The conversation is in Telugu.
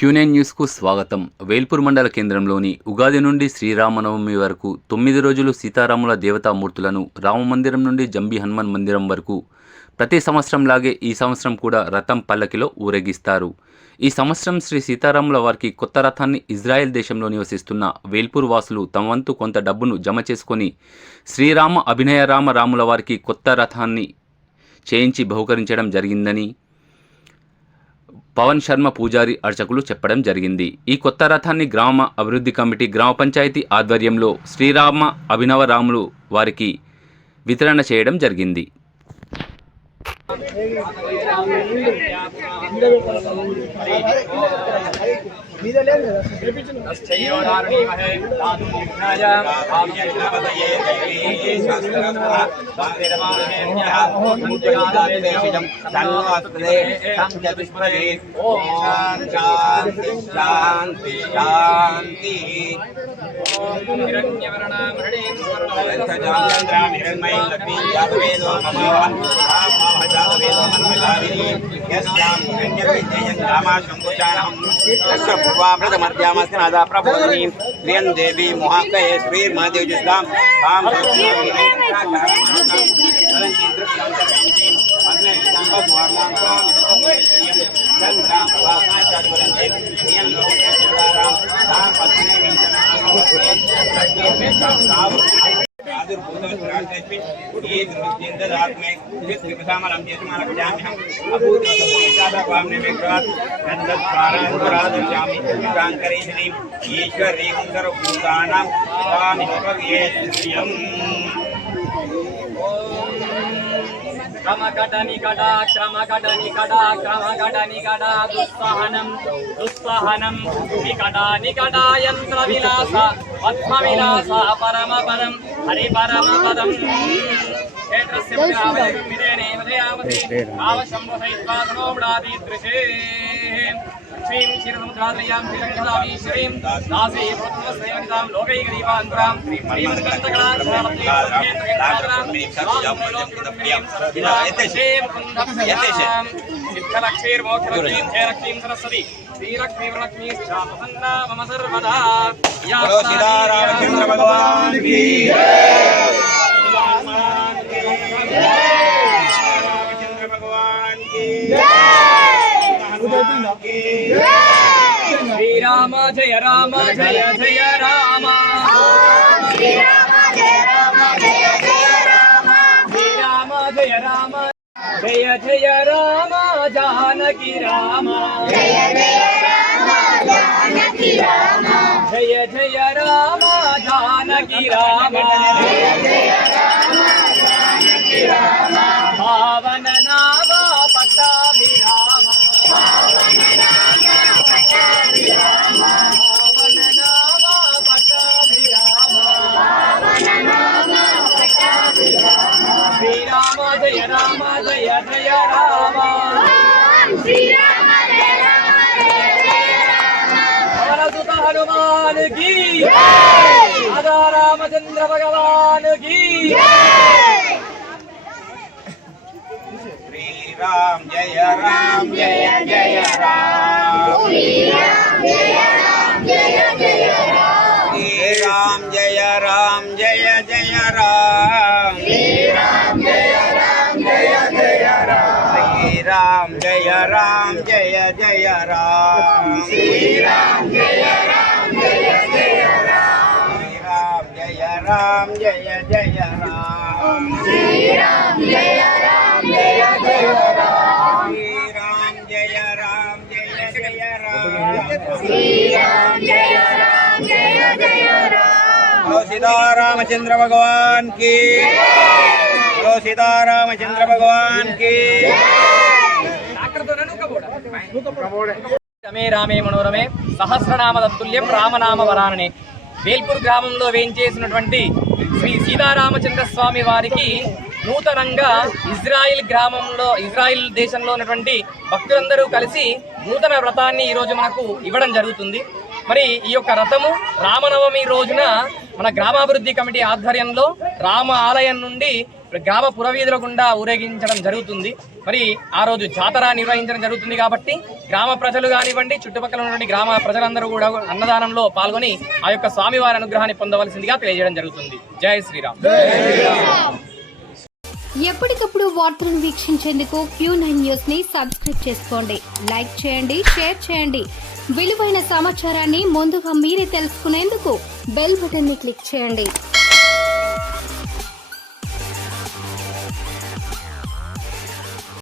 క్యూనైన్ న్యూస్కు స్వాగతం. వేల్పూర్ మండల కేంద్రంలోని ఉగాది నుండి శ్రీరామనవమి వరకు 9 రోజులు సీతారాముల దేవతామూర్తులను రామమందిరం నుండి జంబి హనుమాన్ మందిరం వరకు ప్రతి సంవత్సరంలాగే ఈ సంవత్సరం కూడా రథం పల్లకిలో ఊరేగిస్తారు. ఈ సంవత్సరం శ్రీ సీతారాముల వారికి కొత్త రథాన్ని ఇజ్రాయెల్ దేశంలో నివసిస్తున్న వేల్పూర్ వాసులు తమ వంతు కొంత డబ్బును జమ చేసుకొని శ్రీరామ అభినయ రాముల వారికి కొత్త రథాన్ని చేయించి బహుకరించడం జరిగిందని పవన్ శర్మ పూజారి అర్చకులు చెప్పడం జరిగింది. ఈ కొత్త రథాన్ని గ్రామ అభివృద్ధి కమిటీ గ్రామ పంచాయతీ ఆధ్వర్యంలో శ్రీరామ అభినవ రాములు వారికి వితరణ చేయడం జరిగింది. देवी मुहाकय श्री महादेव जिस्लाम काम दुस्सहनं निकटा यंत्र विलास पद्म विलास परम पदम हरि परम पदम क्षेत्रस्य विरामयमिदेने वदयामसे आवशंभसैत्वासनो ब्रादि दृशे श्रीं क्षीरसमुद्राद्रयां श्रीरङ्गदावी श्रीं दासी प्रथमस्यवनितां लोकैकदीपान्तरां श्रीं सिद्धलक्ष्मीर्मोक्षलक्ष्मीं जयलक्ष्मीं सरस्वती श्रीलक्ष्मीर्लक्ष्मीश्चापसन्ना मम सर्वदा या सीतारामचंद्र भगवान की रामचंद्र भगवान की श्री राम जय राम जय जय राम श्री राम जय राम जय जय राम श्री राम जय राम जय जय राम जानकी राम जय जय राम जानकी राम जय जय राम जानकी राम जय जय राम जानकी राम पावन नाम पट्टाभिराम पावन नाम पट्टाभिराम पावन नाम पट्टाभिराम पावन नाम पट्टाभिराम श्री राम जय राम जय जय राम श्री राम जय राम जय जय राम वरसुत हनुमान की राधा रामचंद्र भगवान की राम जय जय राम श्री राम जय राम जय जय राम श्री राम जय राम जय जय राम श्री राम जय राम जय जय राम श्री राम जय राम जय जय राम श्री राम जय राम जय जय राम श्री राम जय राम जय जय राम श्री राम जय राम जय जय राम श्री राम जय राम जय जय राम श्री राम जय राम जय जय राम बोलो सीतारामचंद्र भगवान की बोलो सीतारामचंद्र भगवान की रमे रामे मनोरमे सहस्रनाम तत्तुल्यं रामनाम वरानने వేల్పూర్ గ్రామంలో వేయించేసినటువంటి శ్రీ సీతారామచంద్ర స్వామి వారికి నూతనంగా ఇజ్రాయిల్ దేశంలో ఉన్నటువంటి భక్తులందరూ కలిసి నూతన వ్రతాన్ని ఈరోజు మనకు ఇవ్వడం జరుగుతుంది. మరి ఈ యొక్క రథము రామనవమి రోజున మన గ్రామాభివృద్ధి కమిటీ ఆధ్వర్యంలో రామ ఆలయం నుండి గ్రామ పురవీధుల గుండా ఊరేగించడం జరుగుతుంది. మరి ఆ రోజు జాతర నిర్వహించడం జరుగుతుంది కాబట్టి గ్రామ ప్రజలు కానివ్వండి, చుట్టుపక్కల ఉన్నటువంటి గ్రామ ప్రజలందరూ కూడా అన్నదానంలో పాల్గొని ఆ యొక్క స్వామివారి అనుగ్రహాన్ని పొందవలసిందిగా తెలియజేయడం జరుగుతుంది. జై శ్రీరామ్. ఎప్పటికప్పుడు వార్తలను వీక్షించేందుకు Q9 న్యూస్ ని సబ్స్క్రైబ్ చేసుకోండి, లైక్ చేయండి, షేర్ చేయండి. విలువైన సమాచారాన్ని ముందుగా మీరే తెలుసుకునేందుకు బెల్ బటన్ ని క్లిక్ చేయండి.